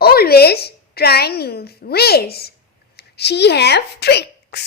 always try new ways. She have tricks.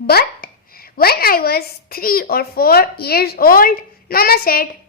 but when I was 3 or 4 years old, Mama said,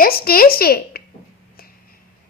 just taste it.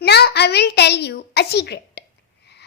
Now I will tell you a secret.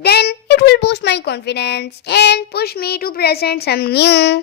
then it will boost my confidence and push me to present some new.